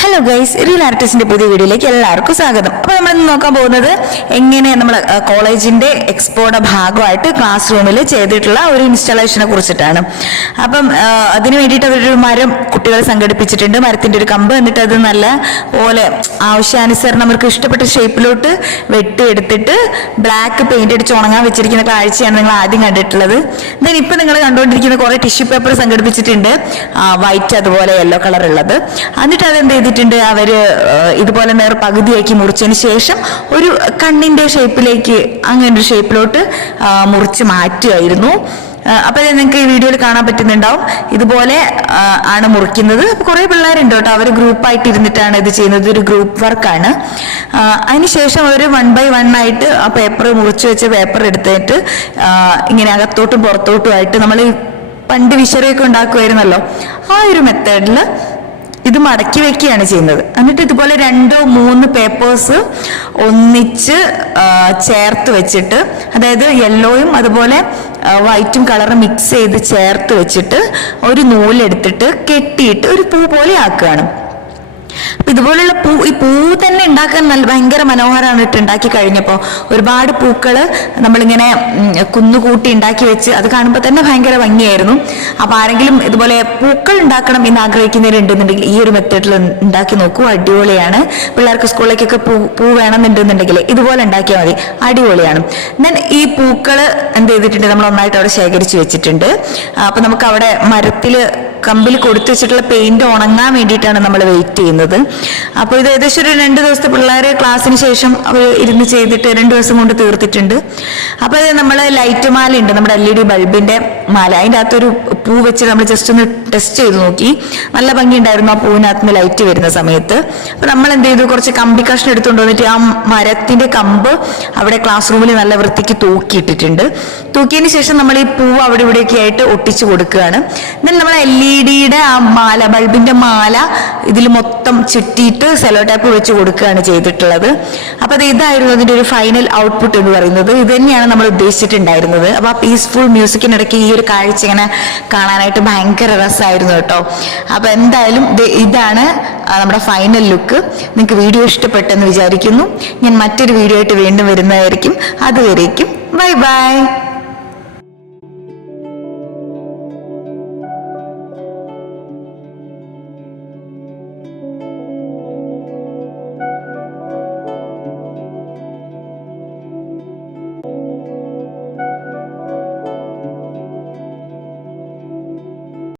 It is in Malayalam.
ഹലോ ഗൈസ് റിയൽ ആർട്ടിസ്റ്റിന്റെ പുതിയ വീഡിയോയിലേക്ക് എല്ലാവർക്കും സ്വാഗതം. അപ്പോൾ നമ്മൾ ഇന്ന് നോക്കാൻ പോകുന്നത് എങ്ങനെ നമ്മൾ കോളേജിന്റെ എക്സ്പോയുടെ ഭാഗമായിട്ട് ക്ലാസ് റൂമിൽ ചെയ്തിട്ടുള്ള ഒരു ഇൻസ്റ്റാളേഷനെ കുറിച്ചിട്ടാണ്. അപ്പം അതിന് വേണ്ടിയിട്ട് അവരൊരു മരം കുട്ടികൾ സംഘടിപ്പിച്ചിട്ടുണ്ട്. മരത്തിന്റെ ഒരു കമ്പ് എന്നിട്ട് അത് നല്ല പോലെ ആവശ്യാനുസരണം അവർക്ക് ഇഷ്ടപ്പെട്ട ഷേപ്പിലോട്ട് വെട്ടിയെടുത്തിട്ട് ബ്ലാക്ക് പെയിന്റ് അടിച്ച് ഉണങ്ങാൻ വെച്ചിരിക്കുന്ന കാഴ്ചയാണ് നിങ്ങൾ ആദ്യം കണ്ടിട്ടുള്ളത്. ദെൻ ഇപ്പൊ നിങ്ങൾ കണ്ടുകൊണ്ടിരിക്കുന്ന കുറെ ടിഷ്യൂ പേപ്പർ സംഘടിപ്പിച്ചിട്ടുണ്ട്. വൈറ്റ് അതുപോലെ യെല്ലോ കളർ ഉള്ളത്. എന്നിട്ട് അത് എന്ത് ചെയ്തിട്ടുണ്ട്. അവർ ഇതുപോലെ നേർ പകുതിയാക്കി മുറിച്ചതിന് ശേഷം ഒരു കണ്ണിന്റെ ഷേപ്പിലേക്ക് അങ്ങനെ ഒരു ഷേപ്പിലോട്ട് മുറിച്ച് മാറ്റുമായിരുന്നു. അപ്പോൾ അപ്പൊ നിങ്ങൾക്ക് ഈ വീഡിയോയിൽ കാണാൻ പറ്റുന്നുണ്ടാവും. ഇതുപോലെ ആണ് മുറിക്കുന്നത്. അപ്പൊ കുറെ പിള്ളേരുണ്ട് കേട്ടോ. അവർ ഗ്രൂപ്പായിട്ട് ഇരുന്നിട്ടാണ് ഇത് ചെയ്യുന്നത്. ഒരു ഗ്രൂപ്പ് വർക്കാണ് അതിനുശേഷം അവർ വൺ ബൈ വൺ ആയിട്ട് ആ പേപ്പർ മുറിച്ച് വെച്ച പേപ്പർ എടുത്തിട്ട് ഇങ്ങനെ അകത്തോട്ടും പുറത്തോട്ടും ആയിട്ട് നമ്മൾ പണ്ട് വിശറിയൊക്കെ ഉണ്ടാക്കുമായിരുന്നല്ലോ ആ ഒരു മെത്തേഡിൽ ഇത് മടക്കി വെക്കുകയാണ് ചെയ്യുന്നത്. എന്നിട്ട് ഇതുപോലെ രണ്ടോ മൂന്ന് പേപ്പേഴ്സ് ഒന്നിച്ച് ചേർത്ത് വെച്ചിട്ട് അതായത് യെല്ലോയും അതുപോലെ വൈറ്റും കളറും മിക്സ് ചെയ്ത് ചേർത്ത് വെച്ചിട്ട് ഒരു നൂലെടുത്തിട്ട് കെട്ടിയിട്ട് ഒരു പൂ പോലെ ആക്കുകയാണ്. ഇതുപോലുള്ള പൂ ഈ പൂ തന്നെ ഉണ്ടാക്കാൻ നല്ല ഭയങ്കര മനോഹരമാണ് ഇട്ട് ഉണ്ടാക്കി കഴിഞ്ഞപ്പോൾ. ഒരുപാട് പൂക്കൾ നമ്മളിങ്ങനെ കുന്നുകൂട്ടി ഉണ്ടാക്കി വെച്ച് അത് കാണുമ്പോൾ തന്നെ ഭയങ്കര ഭംഗിയായിരുന്നു. അപ്പൊ ആരെങ്കിലും ഇതുപോലെ പൂക്കൾ ഉണ്ടാക്കണം എന്ന് ആഗ്രഹിക്കുന്നവരുണ്ടെന്നുണ്ടെങ്കിൽ ഈ ഒരു മെത്തേഡിൽ ഉണ്ടാക്കി നോക്കൂ. അടിപൊളിയാണ്. പിള്ളേർക്ക് സ്കൂളിലേക്കൊക്കെ പൂ പൂ വേണമെന്നുണ്ടെന്നുണ്ടെങ്കിൽ ഇതുപോലെ ഉണ്ടാക്കിയാൽ മതി. അടിപൊളിയാണ്. ദെൻ ഈ പൂക്കൾ എന്ത് ചെയ്തിട്ടുണ്ട്? നമ്മൾ ഒന്നായിട്ട് അവിടെ ശേഖരിച്ച് വെച്ചിട്ടുണ്ട്. അപ്പൊ നമുക്ക് അവിടെ മരത്തിൽ കമ്പിൽ കൊടുത്തു വെച്ചിട്ടുള്ള പെയിന്റ് ഉണങ്ങാൻ വേണ്ടിയിട്ടാണ് നമ്മൾ വെയിറ്റ് ചെയ്യുന്നത്. അപ്പോൾ ഇത് ഏകദേശം ഒരു രണ്ട് ദിവസത്തെ പിള്ളേരെ ക്ലാസ്സിന് ശേഷം അവർ ഇരുന്ന് ചെയ്തിട്ട് രണ്ട് ദിവസം കൊണ്ട് തീർത്തിട്ടുണ്ട്. അപ്പോൾ ഇത് നമ്മൾ ലൈറ്റ് മാല ഉണ്ട് നമ്മുടെ എൽ ഇ ഡി ബൾബിന്റെ മാല. അതിന്റെ അകത്തൊരു വെച്ച് നമ്മൾ ജസ്റ്റ് ഒന്ന് ടെസ്റ്റ് ചെയ്ത് നോക്കി. നല്ല ഭംഗി ഉണ്ടായിരുന്നു ആ പൂവിനകത്ത് നിന്ന് ലൈറ്റ് വരുന്ന സമയത്ത്. അപ്പോൾ നമ്മൾ എന്ത് ചെയ്തു? കുറച്ച് കമ്പി കഷ്ണം എടുത്തുകൊണ്ട് വന്നിട്ട് ആ മരത്തിന്റെ കമ്പ് അവിടെ ക്ലാസ് റൂമിൽ നല്ല വൃത്തിക്ക് തൂക്കിയിട്ടിട്ടുണ്ട്. തൂക്കിയതിന് ശേഷം നമ്മൾ ഈ പൂവ് അവിടെ ഇവിടെയൊക്കെ ആയിട്ട് ഒട്ടിച്ചു കൊടുക്കുകയാണ്. ദെൻ നമ്മൾ എൽ ഇ ഡിയുടെ ആ മാല ബൾബിന്റെ മാല ഇതിൽ മൊത്തം ചുറ്റിയിട്ട് സെലോ ടാപ്പ് വെച്ച് കൊടുക്കുകയാണ് ചെയ്തിട്ടുള്ളത്. അപ്പോൾ അത് ഇതായിരുന്നു അതിന്റെ ഒരു ഫൈനൽ ഔട്ട്പുട്ട് എന്ന് പറയുന്നത്. ഇത് തന്നെയാണ് നമ്മൾ ഉദ്ദേശിച്ചിട്ടുണ്ടായിരുന്നത്. അപ്പോൾ ആ പീസ്ഫുൾ മ്യൂസിക്കിനിടയ്ക്ക് ഈ ഒരു കാഴ്ച ഇങ്ങനെ കാണാനായിട്ട് ഭയങ്കര രസമായിരുന്നു കേട്ടോ. അപ്പൊ എന്തായാലും ഇതാണ് നമ്മുടെ ഫൈനൽ ലുക്ക് നിങ്ങൾക്ക് വീഡിയോ ഇഷ്ടപ്പെട്ടെന്ന് വിചാരിക്കുന്നു. ഞാൻ മറ്റൊരു വീഡിയോ ആയിട്ട് വീണ്ടും വരുന്നതായിരിക്കും. അതുവരേക്കും ബൈ ബൈ